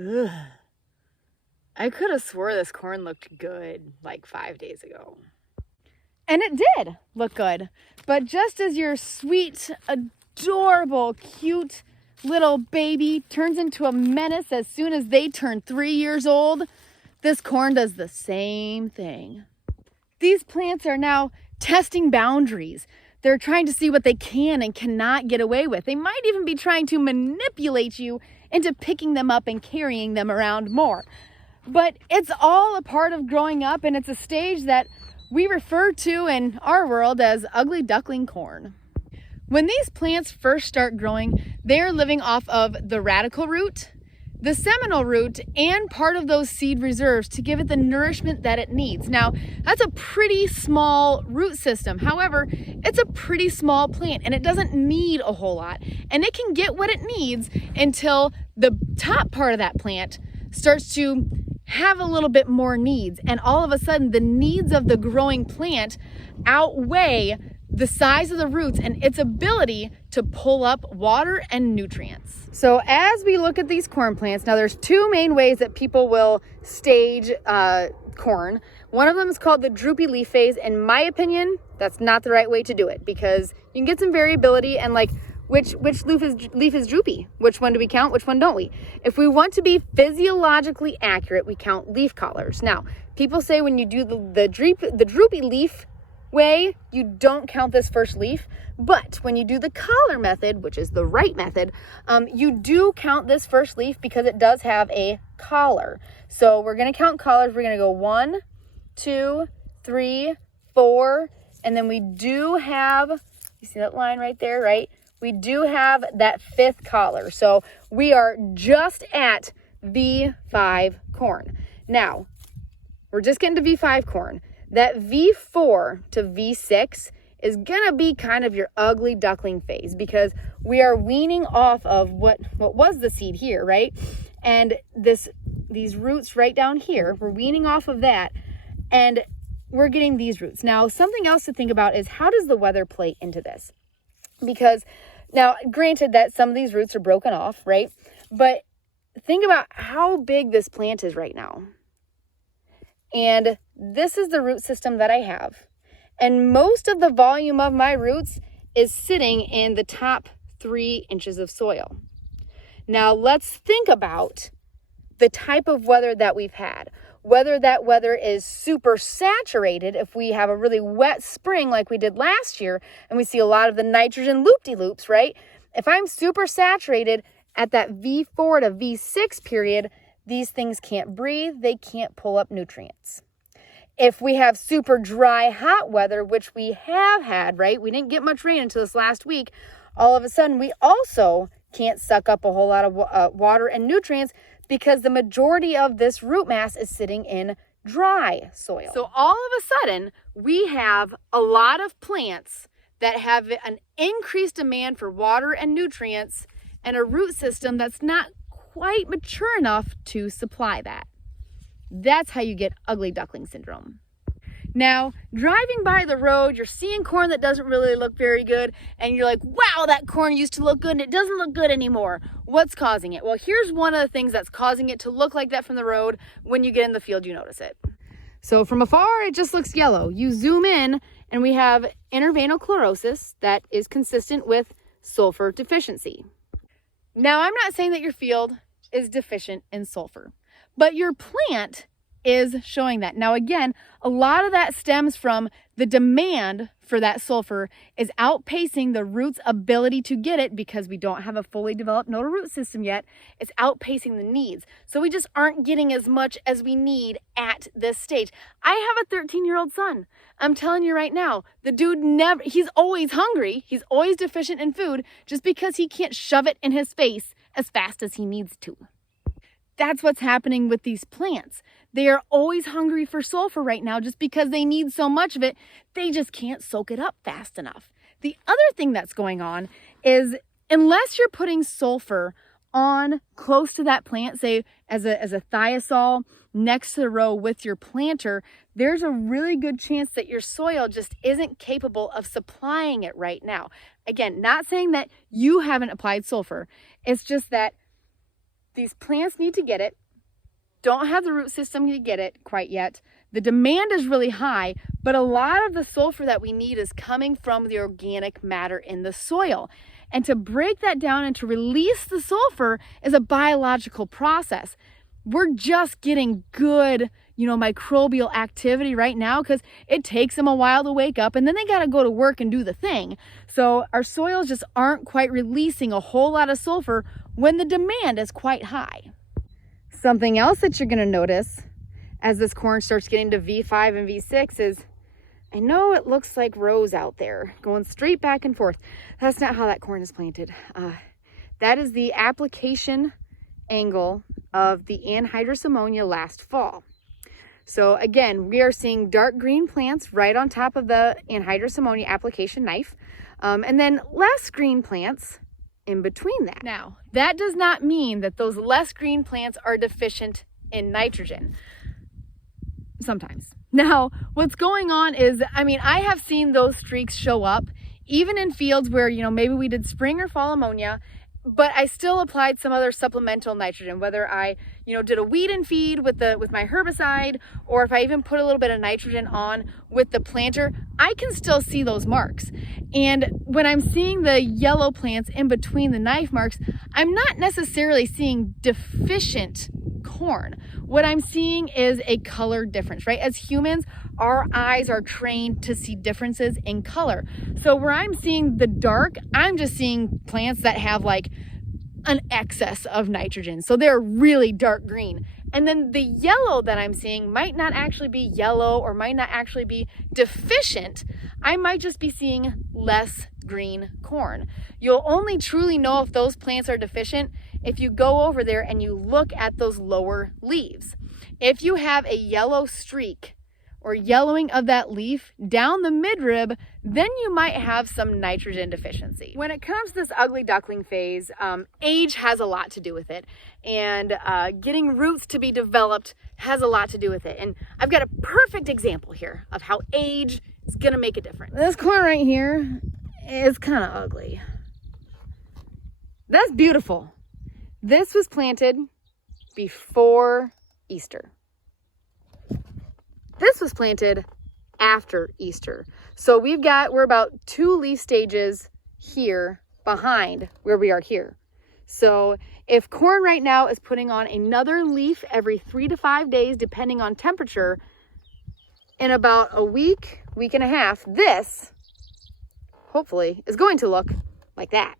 Ugh. I could have swore this corn looked good like 5 days ago. And it did look good. But just as your sweet, adorable, cute little baby turns into a menace as soon as they turn 3 years old, this corn does the same thing. These plants are now testing boundaries. They're trying to see what they can and cannot get away with. They might even be trying to manipulate you into picking them up and carrying them around more. But it's all a part of growing up, and it's a stage that we refer to in our world as ugly duckling corn. When these plants first start growing, they're living off of the radical root, the seminal root, and part of those seed reserves to give it the nourishment that it needs. Now, that's a pretty small root system. However, it's a pretty small plant and it doesn't need a whole lot. And it can get what it needs until the top part of that plant starts to have a little bit more needs. And all of a sudden, the needs of the growing plant outweigh the size of the roots and its ability to pull up water and nutrients. So as we look at these corn plants, now there's two main ways that people will stage corn. One of them is called the droopy leaf phase. In my opinion, that's not the right way to do it because you can get some variability and like which leaf is droopy? Which one do we count? Which one don't we? If we want to be physiologically accurate, we count leaf collars. Now, people say when you do the droopy leaf way, you don't count this first leaf, but when you do the collar method, which is the right method, you do count this first leaf because it does have a collar. So we're going to count collars. We're going to go 1, 2, 3, 4, and then we do have, you see that line right there, right? We do have that fifth collar. So we are just at V5 corn. Now, we're just getting to V5 corn. That V4 to V6 is going to be kind of your ugly duckling phase because we are weaning off of what was the seed here, right? And these roots right down here, we're weaning off of that and we're getting these roots. Now, something else to think about is how does the weather play into this? Because now, granted that some of these roots are broken off, right? But think about how big this plant is right now. And this is the root system that I have. And most of the volume of my roots is sitting in the top 3 inches of soil. Now let's think about the type of weather that we've had. Whether that weather is super saturated, if we have a really wet spring like we did last year, and we see a lot of the nitrogen loop-de-loops, right? If I'm super saturated at that V4 to V6 period, these things can't breathe, they can't pull up nutrients. If we have super dry, hot weather, which we have had, right? We didn't get much rain until this last week. All of a sudden, we also can't suck up a whole lot of water and nutrients because the majority of this root mass is sitting in dry soil. So all of a sudden, we have a lot of plants that have an increased demand for water and nutrients and a root system that's not quite mature enough to supply that. That's how you get ugly duckling syndrome. Now, driving by the road, you're seeing corn that doesn't really look very good, and you're like, wow, that corn used to look good, and it doesn't look good anymore. What's causing it? Well, here's one of the things that's causing it to look like that from the road. When you get in the field, you notice it. So from afar, it just looks yellow. You zoom in, and we have interveinal chlorosis that is consistent with sulfur deficiency. Now, I'm not saying that your field is deficient in sulfur, but your plant is showing that. Now, again, a lot of that stems from the demand for that sulfur is outpacing the root's ability to get it because we don't have a fully developed nodal root system yet. It's outpacing the needs. So we just aren't getting as much as we need at this stage. I have a 13-year-old son. I'm telling you right now, the dude he's always hungry. He's always deficient in food just because he can't shove it in his face as fast as he needs to. That's what's happening with these plants. They are always hungry for sulfur right now just because they need so much of it. They just can't soak it up fast enough. The other thing that's going on is unless you're putting sulfur on close to that plant, say as a thiazole next to the row with your planter, there's a really good chance that your soil just isn't capable of supplying it right now. Again, not saying that you haven't applied sulfur. It's just that These plants need to get it, don't have the root system to get it quite yet. The demand is really high, but a lot of the sulfur that we need is coming from the organic matter in the soil. And to break that down and to release the sulfur is a biological process. We're just getting good, microbial activity right now because it takes them a while to wake up and then they got to go to work and do the thing. So our soils just aren't quite releasing a whole lot of sulfur when the demand is quite high. Something else that you're going to notice as this corn starts getting to V5 and V6 is, I know it looks like rows out there going straight back and forth. That's not how that corn is planted. That is the application angle of the anhydrous ammonia last fall. So again, we are seeing dark green plants right on top of the anhydrous ammonia application knife, and then less green plants in between that. Now, that does not mean that those less green plants are deficient in nitrogen. Sometimes. Now, what's going on is, I have seen those streaks show up even in fields where, maybe we did spring or fall ammonia, but I still applied some other supplemental nitrogen, whether I, did a weed and feed with my herbicide, or if I even put a little bit of nitrogen on with the planter, I can still see those marks. And when I'm seeing the yellow plants in between the knife marks, I'm not necessarily seeing deficient corn. What I'm seeing is a color difference, right? As humans, our eyes are trained to see differences in color. So where I'm seeing the dark, I'm just seeing plants that have like an excess of nitrogen. So they're really dark green. And then the yellow that I'm seeing might not actually be yellow or might not actually be deficient. I might just be seeing less green corn. You'll only truly know if those plants are deficient if you go over there and you look at those lower leaves. If you have a yellow streak or yellowing of that leaf down the midrib, then you might have some nitrogen deficiency. When it comes to this ugly duckling phase, age has a lot to do with it, and getting roots to be developed has a lot to do with it. And I've got a perfect example here of how age is gonna make a difference. This corn right here is kind of ugly. That's beautiful. This was planted before Easter. This was planted after Easter. So we're about 2 leaf stages here behind where we are here. So if corn right now is putting on another leaf every 3 to 5 days, depending on temperature, in about a week and a half, this hopefully is going to look like that.